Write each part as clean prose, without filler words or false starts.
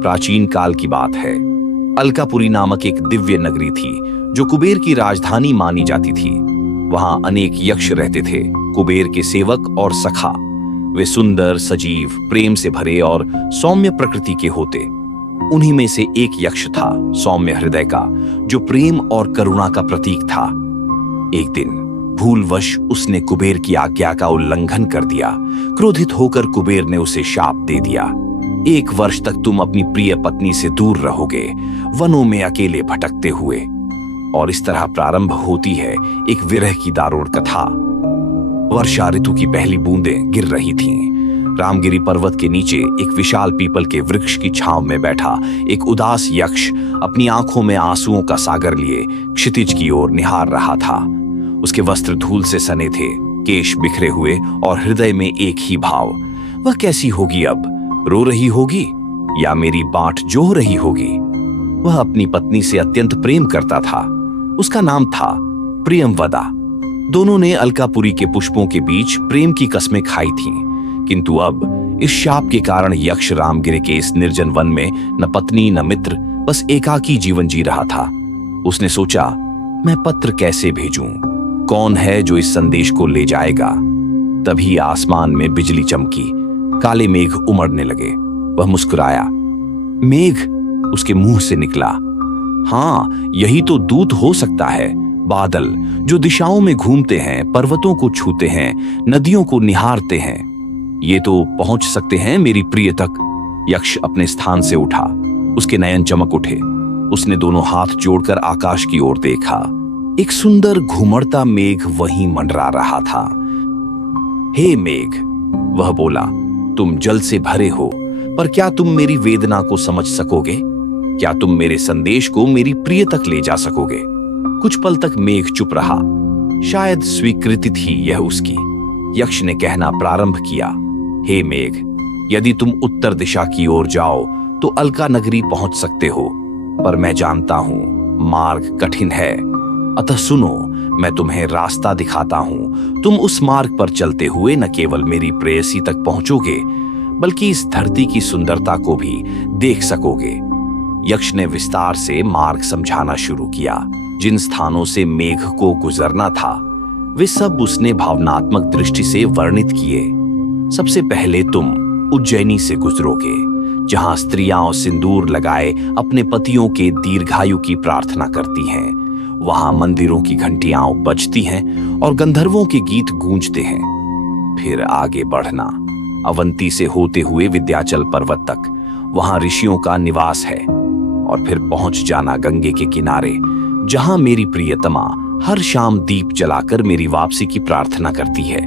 प्राचीन काल की बात है। अलकापुरी नामक एक दिव्य नगरी थी जो कुबेर की राजधानी मानी जाती थी। वहां अनेक यक्ष रहते थे, कुबेर के सेवक और सखा। वे सुंदर, सजीव, प्रेम से भरे और सौम्य प्रकृति के होते। उन्हीं में से एक यक्ष था, सौम्य हृदय का, जो प्रेम और करुणा का प्रतीक था। एक दिन भूलवश उसने कुबेर की आज्ञा का उल्लंघन कर दिया। क्रोधित होकर कुबेर ने उसे शाप दे दिया। 1 वर्ष तक तुम अपनी प्रिय पत्नी से दूर रहोगे, वनों में अकेले भटकते हुए। और इस तरह प्रारंभ होती है एक विरह की दारुण कथा। वर्षा ऋतु की पहली बूंदें गिर रही थीं। रामगिरी पर्वत के नीचे एक विशाल पीपल के वृक्ष की छांव में बैठा एक उदास यक्ष अपनी आंखों में आंसुओं का सागर लिए क्षितिज की ओर निहार रहा था। उसके वस्त्र धूल से सने थे, केश बिखरे हुए और हृदय में एक ही भाव। वह कैसी होगी अब? रो रही होगी या मेरी बाट जोह रही होगी? वह अपनी पत्नी से अत्यंत प्रेम करता था। उसका नाम था प्रियमवदा। दोनों ने अलकापुरी के पुष्पों के बीच प्रेम की कस्में खाई थीं। किंतु अब इस शाप के कारण यक्ष रामगिरी के इस निर्जन वन में न पत्नी न मित्र, बस एकाकी जीवन जी रहा था। उसने सोचा, मैं पत्र कैसे भेजूं? कौन है जो इस संदेश को ले जाएगा? तभी आसमान में बिजली चमकी, काले मेघ उमड़ने लगे। वह मुस्कुराया। मेघ उसके मुंह से निकला। हाँ, यही तो दूत हो सकता है। बादल जो दिशाओं में घूमते हैं, पर्वतों को छूते हैं, नदियों को निहारते हैं, ये तो पहुंच सकते हैं मेरी प्रिय तक। यक्ष अपने स्थान से उठा। उसके नयन चमक उठे। उसने दोनों हाथ जोड़कर आकाश की ओर देखा। एक सुंदर घुमड़ता मेघ वहीं मंडरा रहा था। हे मेघ, वह बोला, तुम जल से भरे हो, पर क्या तुम मेरी वेदना को समझ सकोगे? क्या तुम मेरे संदेश को मेरी प्रिय तक ले जा सकोगे? कुछ पल तक मेघ चुप रहा। शायद स्वीकृति थी यह उसकी। यक्ष ने कहना प्रारंभ किया, हे मेघ, यदि तुम उत्तर दिशा की ओर जाओ तो अलका नगरी पहुंच सकते हो, पर मैं जानता हूं मार्ग कठिन है। अतः सुनो, मैं तुम्हें रास्ता दिखाता हूं। तुम उस मार्ग पर चलते हुए न केवल मेरी प्रेयसी तक पहुंचोगे, बल्कि इस धरती की सुंदरता को भी देख सकोगे। यक्ष ने विस्तार से मार्ग समझाना शुरू किया। जिन स्थानों से मेघ को गुजरना था, वे सब उसने भावनात्मक दृष्टि से वर्णित किए। सबसे पहले तुम उज्जैनी से गुजरोगे, जहां स्त्रियां सिंदूर लगाए अपने पतियों के दीर्घायु की प्रार्थना करती हैं। वहां मंदिरों की घंटियां बजती हैं और गंधर्वों के गीत गूंजते हैं। फिर आगे बढ़ना, अवंती से होते हुए विंध्याचल पर्वत तक। वहां ऋषियों का निवास है। और फिर पहुंच जाना गंगे के किनारे, जहां मेरी प्रियतमा हर शाम दीप जलाकर मेरी वापसी की प्रार्थना करती है।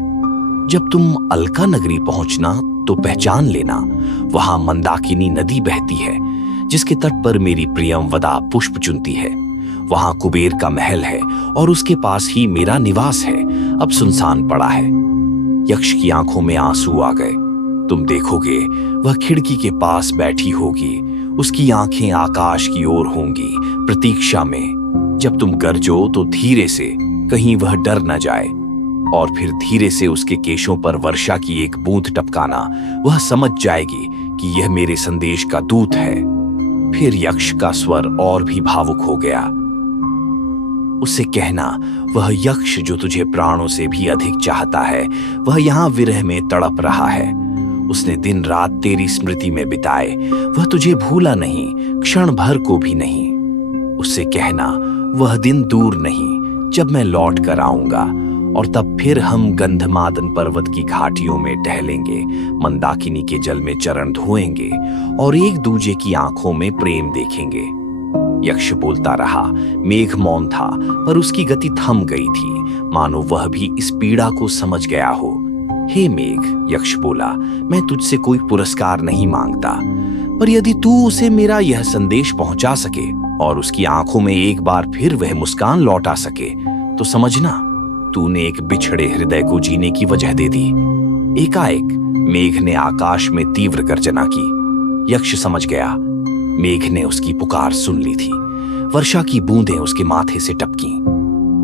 जब तुम अलका नगरी पहुंचना तो पहचान लेना, वहां मंदाकिनी नदी बहती है, जिसके तट पर मेरी प्रियमवदा पुष्प चुनती है। वहां कुबेर का महल है और उसके पास ही मेरा निवास है। अब सुनसान पड़ा है। यक्ष की आंखों में आंसू आ गए। तुम देखोगे, वह खिड़की के पास बैठी होगी। उसकी आंखें आकाश की ओर होंगी, प्रतीक्षा में। जब तुम गरजो तो धीरे से, कहीं वह डर न जाए। और फिर धीरे से उसके केशों पर वर्षा की एक बूंद टपकाना। वह समझ जाएगी कि यह मेरे संदेश का दूत है। फिर यक्ष का स्वर और भी भावुक हो गया। उससे कहना, वह यक्ष जो तुझे प्राणों से भी अधिक चाहता है, वह यहां विरह में तड़प रहा है। उसने दिन रात तेरी स्मृति में बिताए। वह तुझे भूला नहीं, क्षण भर को भी नहीं। उससे कहना, वह दिन दूर नहीं जब मैं लौट कर आऊंगा, और तब फिर हम गंधमादन पर्वत की घाटियों में टहलेंगे, मंदाकिनी के जल में चरण धोएंगे और एक दूजे की आंखों में प्रेम देखेंगे। यक्ष बोलता रहा। मेघ मौन था, पर उसकी गति थम गई थी, मानो वह भी इस पीड़ा को समझ गया हो। हे मेघ, यक्ष बोला, मैं तुझसे कोई पुरस्कार नहीं मांगता, पर यदि तू उसे मेरा यह संदेश पहुंचा सके और उसकी आंखों में एक बार फिर वह मुस्कान लौटा सके, तो समझना तूने एक बिछड़े हृदय को जीने की वजह दे दी। एकाएक मेघ ने आकाश में तीव्र गर्जना की। यक्ष समझ गया, मेघ ने उसकी पुकार सुन ली थी। वर्षा की बूंदें उसके माथे से टपकी।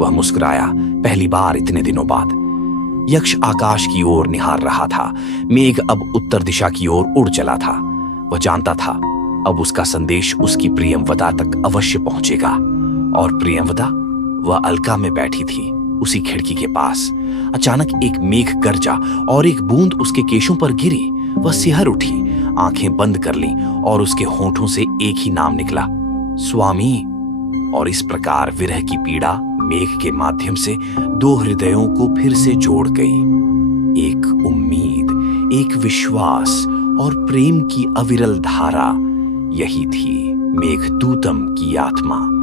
वह मुस्कुराया, पहली बार इतने दिनों बाद। यक्ष आकाश की ओर निहार रहा था। मेघ अब उत्तर दिशा की ओर उड़ चला था। वह जानता था अब उसका संदेश उसकी प्रियंवदा तक अवश्य पहुंचेगा। और प्रियंवदा, वह अलका में बैठी थी उसी खिड़की के पास। अचानक एक मेघ गरजा और एक बूंद उसके केशों पर गिरी। वह सिहर उठी, आंखें बंद कर ली और उसके होठों से एक ही नाम निकला, स्वामी। और इस प्रकार विरह की पीड़ा मेघ के माध्यम से दो हृदयों को फिर से जोड़ गई। एक उम्मीद, एक विश्वास और प्रेम की अविरल धारा, यही थी मेघदूतम की आत्मा।